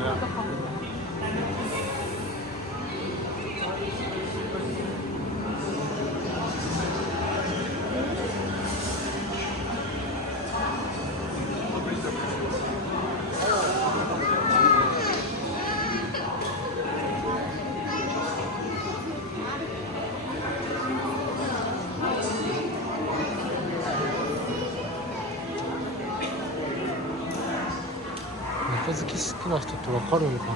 猫好き好きな人って分かるんかな。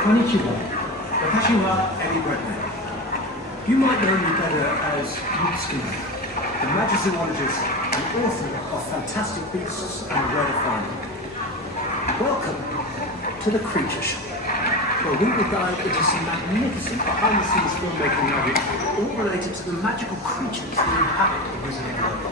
Konnichiwa. Watashi wa Eddie Bradley. You might know me better as Yusuke, the magazinologist and author of Fantastic Beasts and Where to Find Them. Welcome to the Creature Shop, where we will dive into some magnificent behind-the-scenes filmmaking nuggets, all related to the magical creatures that inhabit the Wizarding World.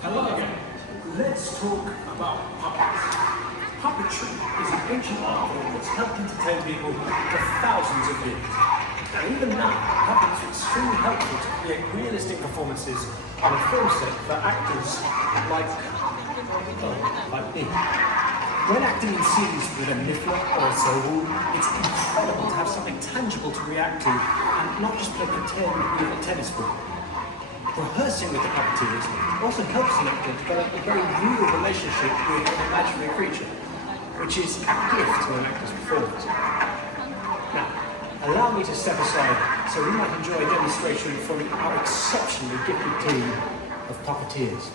Hello again. Let's talk about puppets. Puppetry is an ancient art form that's helped entertain people for thousands of years. And even now, puppets are extremely helpful to create realistic performances on a film set for actors like me. When acting in scenes with a niffler or a Zobu, it's incredible to have something tangible to react to and not just play pretend with a tennis ball. Rehearsing with the puppeteers also helps an actor develop a very real relationship with an imaginary creature, which is a gift to an actor's performance. Now, allow me to step aside so we might enjoy a demonstration from our exceptionally gifted team of puppeteers.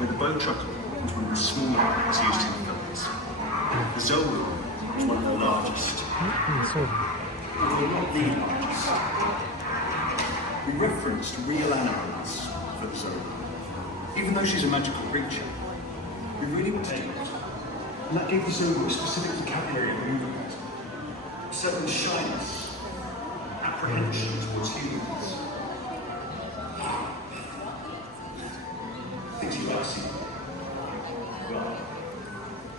With the bone truckle is one of the smaller ones used in films. The Zobu is one of the largest. Although not the largest. We referenced real animals for the Zobu. Even though she's a magical creature, we really want to do it. And that gave the Zobu a specific vocabulary of movement. Certain shyness, apprehension towards humans. Things you like seeing. Well,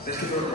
let's give her a break.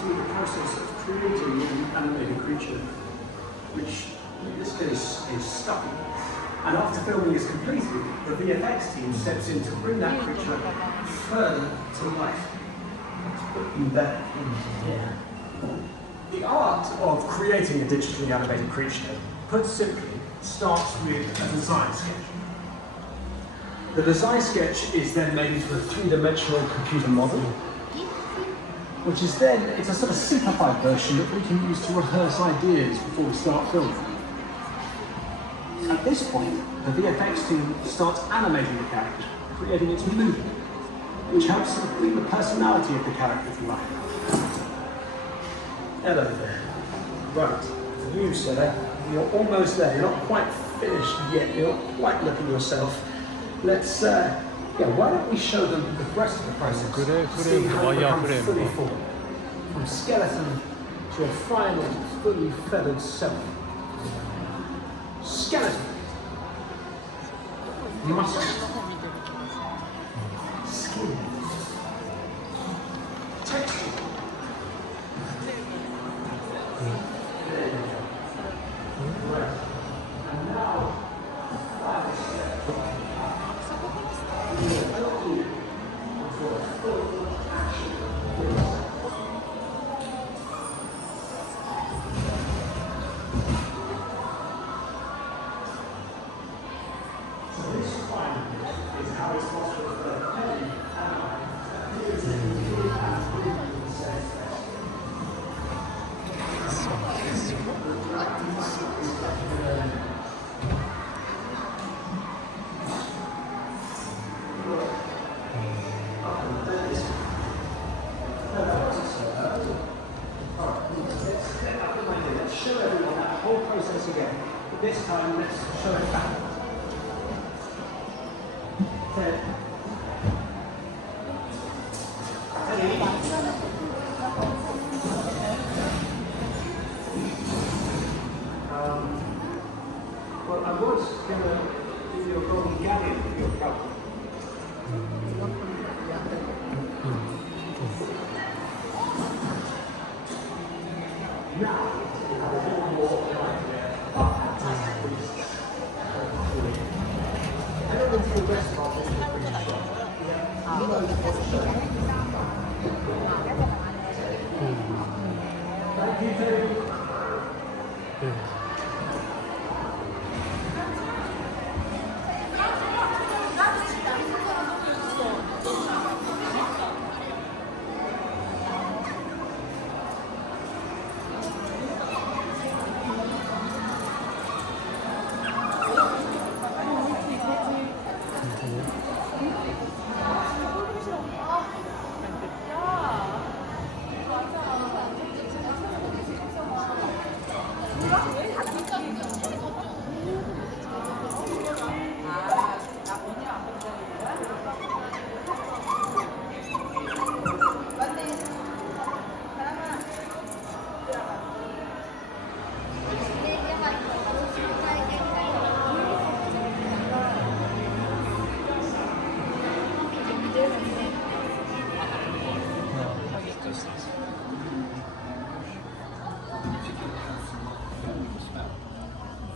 through the process of creating an animated creature, which in this case is stuffy. And after filming is completed, the VFX team steps in to bring that creature further to life. Let's put you there. Yeah. The art of creating a digitally animated creature, put simply, starts with a design sketch. The design sketch is then made into a three-dimensional computer model, which is then, it's a sort of simplified version that we can use to rehearse ideas before we start filming. At this point, the VFX team starts animating the character, creating its movement, which helps to bring the personality of the character to life. Hello there. Right, you, Sarah, you're almost there. You're not quite finished yet. You're not quite looking yourself. Let's, why don't we show them the rest of the process? See how it becomes fully formed. From skeleton to a final, fully feathered self. Skeleton. Muscle. Skin. Texture. There you go. Right. And now, show everyone that whole process again. But this time, let's show it backwards. Ted. Eddie. Well, I was going to give you a golden galleon for your cup. Now,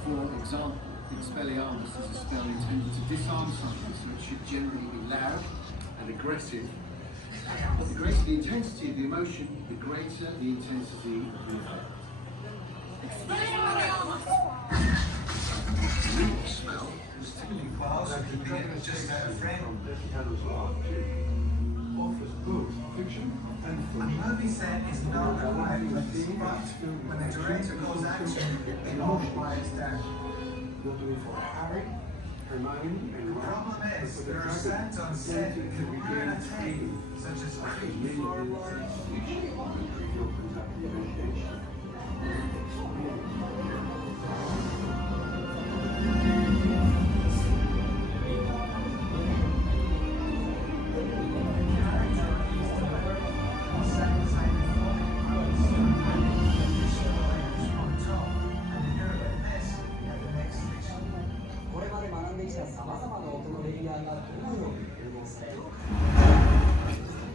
For example, Expelliarmus is a spell intended to disarm something, so it should generally be loud and aggressive. But the greater the intensity of the emotion, the greater the intensity of the effect. Smell is typically Well, the dragon is just a friend. offers good fiction and A movie set is not a life place, but when the director goes action, it all quiets down. not only for Harry, Hermione, and The Ron, problem but is, for the there are dragon sets on set to that were regain entertaining, such as Free many Forward. which opens up the imagination.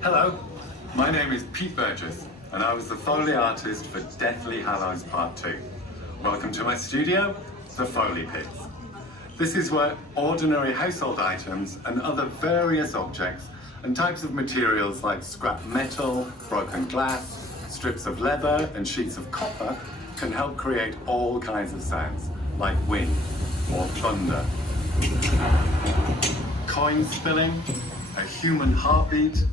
Hello, my name is Pete Burgess. and I was the Foley artist for Deathly Hallows Part 2. Welcome to my studio, the Foley Pits. This is where ordinary household items and other various objects and types of materials like scrap metal, broken glass, strips of leather and sheets of copper can help create all kinds of sounds, like wind or thunder. Coin spilling, a human heartbeat,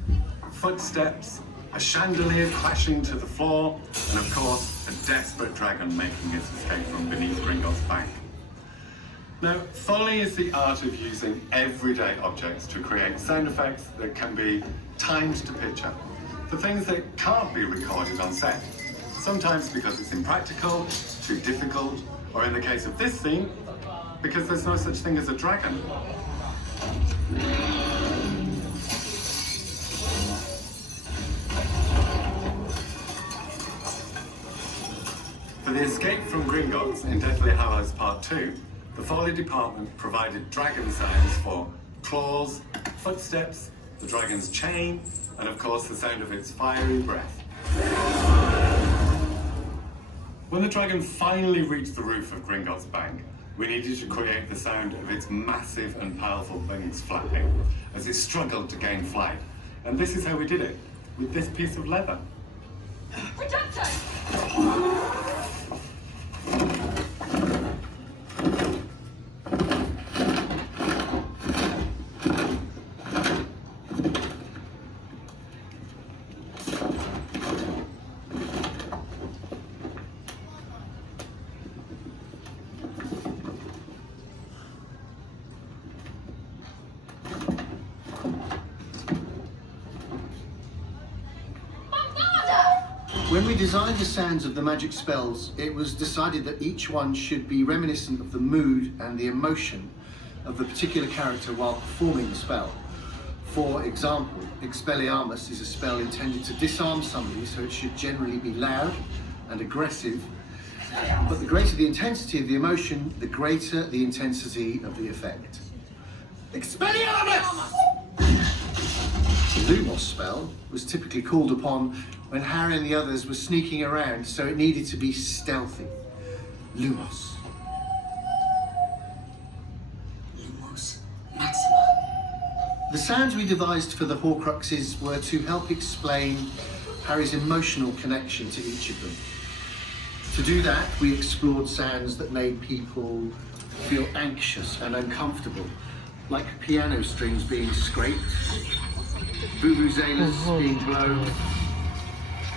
footsteps, a chandelier crashing to the floor, and of course, a desperate dragon making its escape from beneath Gringotts Bank. Now, Foley is the art of using everyday objects to create sound effects that can be timed to picture, for things that can't be recorded on set. Sometimes because it's impractical, too difficult, or in the case of this scene, because there's no such thing as a dragon. For the escape from Gringotts in Deathly Hallows Part 2, the Foley department provided dragon sounds for claws, footsteps, the dragon's chain, and of course the sound of its fiery breath. When the dragon finally reached the roof of Gringotts Bank, we needed to create the sound of its massive and powerful wings flapping as it struggled to gain flight. And this is how we did it, with this piece of leather. When we designed the sounds of the magic spells, it was decided that each one should be reminiscent of the mood and the emotion of the particular character while performing the spell. For example, Expelliarmus is a spell intended to disarm somebody, so it should generally be loud and aggressive. But the greater the intensity of the emotion, the greater the intensity of the effect. Expelliarmus! The Lumos spell was typically called upon when Harry and the others were sneaking around, so it needed to be stealthy. Lumos. Lumos Maxima. The sounds we devised for the Horcruxes were to help explain Harry's emotional connection to each of them. To do that, we explored sounds that made people feel anxious and uncomfortable, like piano strings being scraped, vuvuzelas being blown,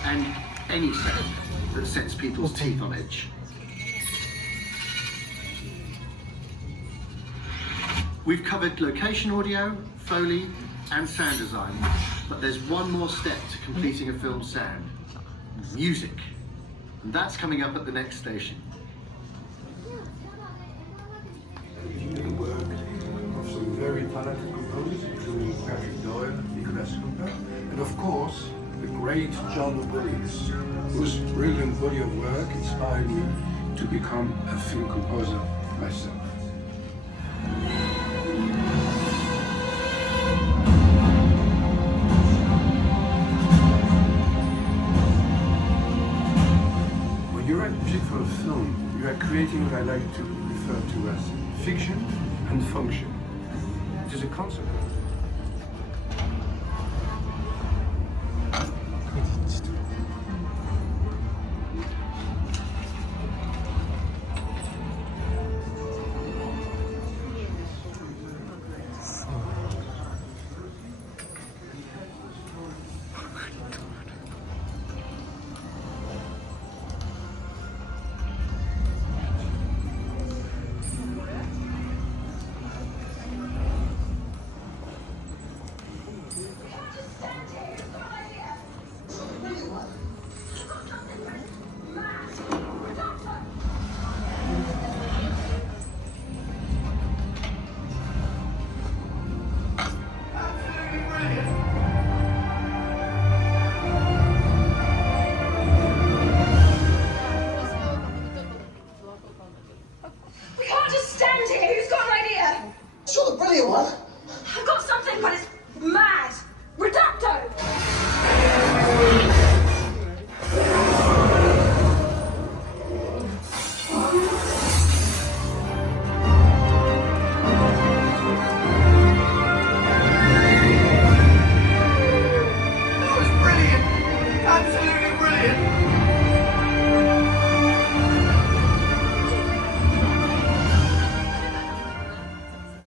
and any sound that sets people's teeth on edge. We've covered location audio, Foley, and sound design, but there's one more step to completing a film sound: music. And that's coming up at the next station. The work of some very talented composers, including Patrick Doyle, Nicholas Cooper, and of course, the great John Williams, whose brilliant body of work inspired me to become a film composer myself. When you write music for a film, you are creating what I like to refer to as fiction and function. It is a concept.